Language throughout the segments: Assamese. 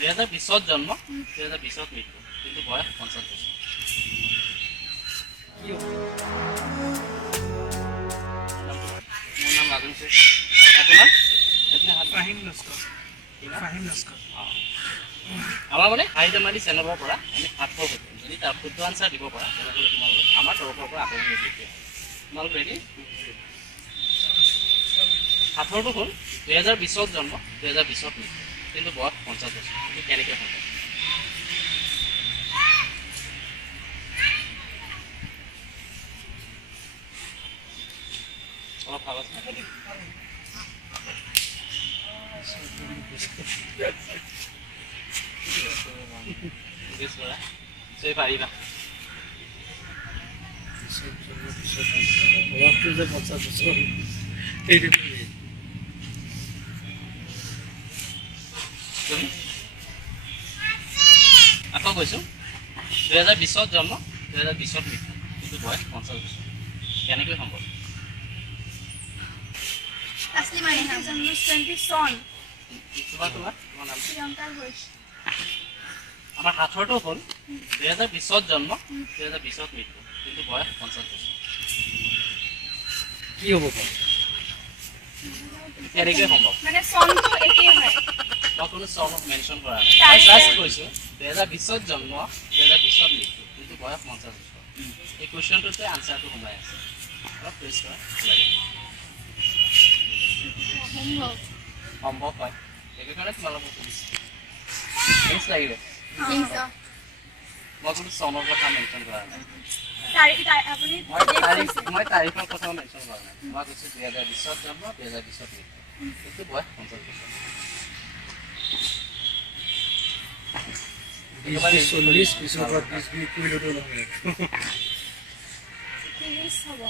2020 জন্ম 2020 মৃত্যু কিন্তু বয়স 50 বছৰ মোৰ নাম ৰাজন শেখ আপোনাৰ ফাহিম লস্কৰ আমাৰ মানে হাই ধেমালি চেনেলৰ পৰা আমি হাথৰ যদি তাৰ শুদ্ধ আনসাৰ দিব পৰা তেনেহ'লে তোমালোকে আমাৰ তৰফৰ পৰা আগ্ৰহ দিয়ে তোমালোক ৰেডি হাথৰটো হ'ল 2020 জন্ম 2020 মৃত্যু কিন্তু বয়স 50 বছৰ এইটো কেনেকৈ হ'ব অলপ ভাবক গেছ কৰা সেই পাৰিবা বয়সটো যে 50 বছৰ এইটো আকৌ কৈছোঁ 2020 জন্ম 2020 মৃত্যু কিন্তু বয়স 50 বছৰ কেনেকৈ সম্ভৱ असली माने हम जन्म 20 सॉन তোমার নাম প্রিয়ঙ্কা ঘোষ আমার হাথরটো হল 2020 জন্ম 2020 মৃত্যু কিন্তু বয়স 50 বছর কি হবো কেনেকৈ সম্ভৱ মানে সনটো একেই হয় মই কোনো সন মেনশন কৰা নাই জাস্ট কৈছো 2020 জন্ম 2020 মৃত্যু কিন্তু বয়স 50 বছৰ এই কোৱেশ্চনটোতে আনসাৰটো সোমাই আছে অলপ প্ৰেছ কৰা লাগে সম্ভৱ হয় এইকাৰণে তোমালোকক কৈছো কেনেছ লাগিলে মই কোনো সনৰ কথা মেনশন কৰা নাই মই তাৰিখৰ কথা মেনশন কৰা নাই মই কৈছো 2020 জন্ম 2020 মৃত্যু কিন্তু বয়স 50 বছৰ 40 পিছৰ পৰা 20 মিনিট কৰিলেতো নহয় 30 হ'ব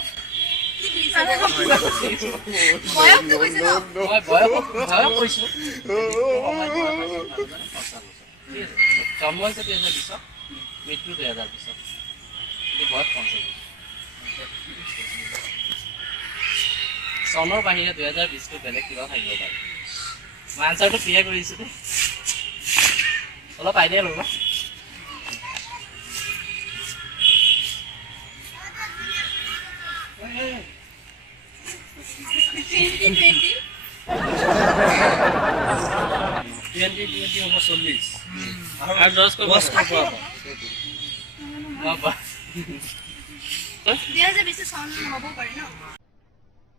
জন্ম হৈছে 2020 মৃত্যু 2020 বয়স 50 চনৰ বাহিৰে 2020টো বেলেগ কিবা থাকিব পাৰে মই আনসাৰটো ক্লিয়াৰ কৰিছো অলপ আইডিয়া ল'বা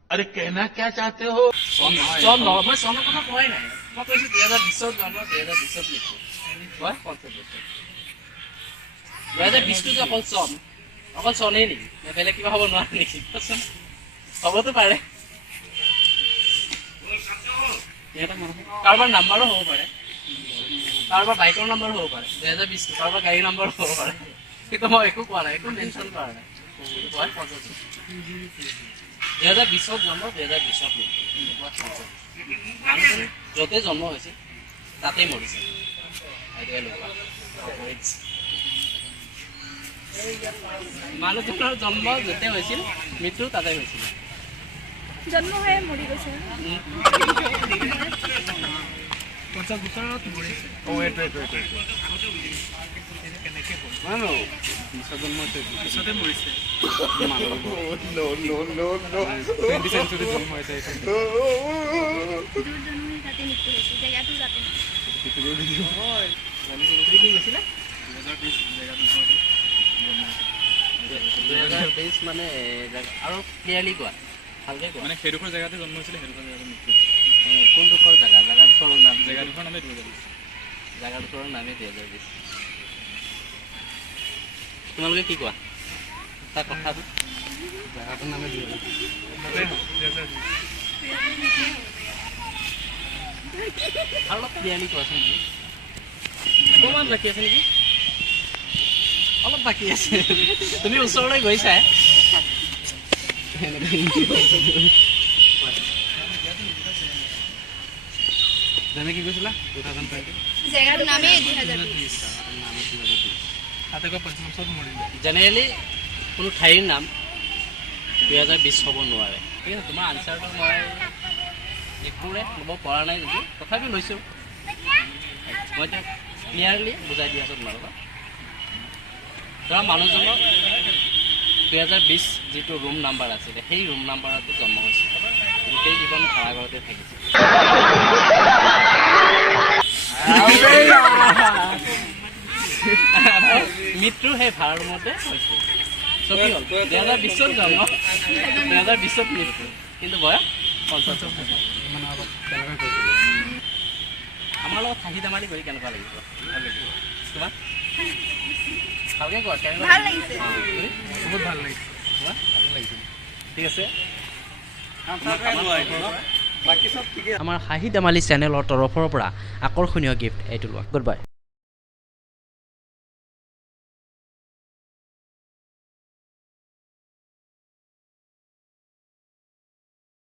अरे कहना क्या चाहते हो মই চনৰ কথা কোৱাই নাই মই কৈছো 2020 জন্ম 2020 মৃত্যু বয়স 50 বছৰ 2020টো যে অকল চনেই নেকি বেলেগ কিবা হ'ব নোৱাৰে নেকি হ'বতো পাৰে কাৰোবাৰ নাম্বাৰো হ'ব পাৰে কাৰোবাৰ বাইকৰ নাম্বাৰো হ'ব পাৰে 2020 কাৰোবাৰ গাড়ী নাম্বাৰো হ'ব পাৰে কিন্তু মই একো কোৱা নাই একো মেনশ্যন কৰা নাই বয়স 50 2020 জন্ম 2020 মৃত্যু বয়স 50 মানুহজন য'তে জন্ম হৈছে তাতেই মৰিছে মানুহজনৰ জন্ম য'তে হৈছিল মৃত্যু তাতে হৈছিল জন্ম হয়ে মৰি গৈছে 50 বছৰত মৰিছে ও এইটো কেনেকৈ হ'ল মানুহ জন্ম পিছতে মৰিছে নো 20th century জন্ম হৈছে এইটো জন্ম তাতে মৃত্যু হৈছে জেগাটো তাতে পৃথিৱীৰ ভিডিঅ হয় জানিছো কি কৈছিলে 2020 জেগাটো 2020 মানে আৰু ক্লিয়াৰলি কোৱা ভালকৈ কোৱা মানে সেইডোখৰ জেগাতে জন্ম হৈছিলে সেইডোখৰ জেগাতে মৃত্যু কোনডোখৰ জেগাডোখৰৰ নাম জেগাডোখৰ নামে 2020 জেগাডোখৰৰ নামে 2020 তোমালোকে কি কোৱা তাৰ কথাটো জেগাটোৰ নামে 2020 আৰু অলপ ক্লিয়াৰলি কোৱাচোন অকণমান বাকী আছে নেকি অলপ বাকী আছে তুমি ওচৰলৈ গৈছা তুমি কি কৈছিলা 2020 জেগাটোৰ নামে 2020 জেনেৰেলি কোনো ঠাইৰ নাম 2020 হ'ব নোৱাৰে ঠিক আছে তোমাৰ আনচাৰটো মই একোৰে ল'ব পৰা নাই যদি তথাপি লৈছোঁ মই এতিয়া ক্লিয়াৰলি বুজাই দি আছোঁ তোমালোকক ধৰা মানুহজনক 2020 যিটো ৰুম নাম্বাৰ আছিলে সেই ৰুম নাম্বাৰতে জন্ম হৈছিল গোটেই জীৱন ভাড়াঘৰতে থাকিছিল মৃত্যু সেই ভাড়া ৰুমতে হৈছিল চ' কি হ'ল 2020 জন্ম 2020 মৃত্যু কিন্তু বয়স 50 আমাৰ লগত হাঁহি ধেমালি কৰি কেনেকুৱা লাগিব তোমাৰ ভালকৈ কোৱা কেনেকুৱা ভাল লাগিছে বহুত ভাল লাগিছে তোমাৰ ভাল লাগিছে ঠিক আছে বাকী চব ঠিকে আমাৰ হাঁহি ধেমালি চেনেলৰ তৰফৰ পৰা আকৰ্ষণীয় গিফ্ট এইটো লোৱা গুড বাই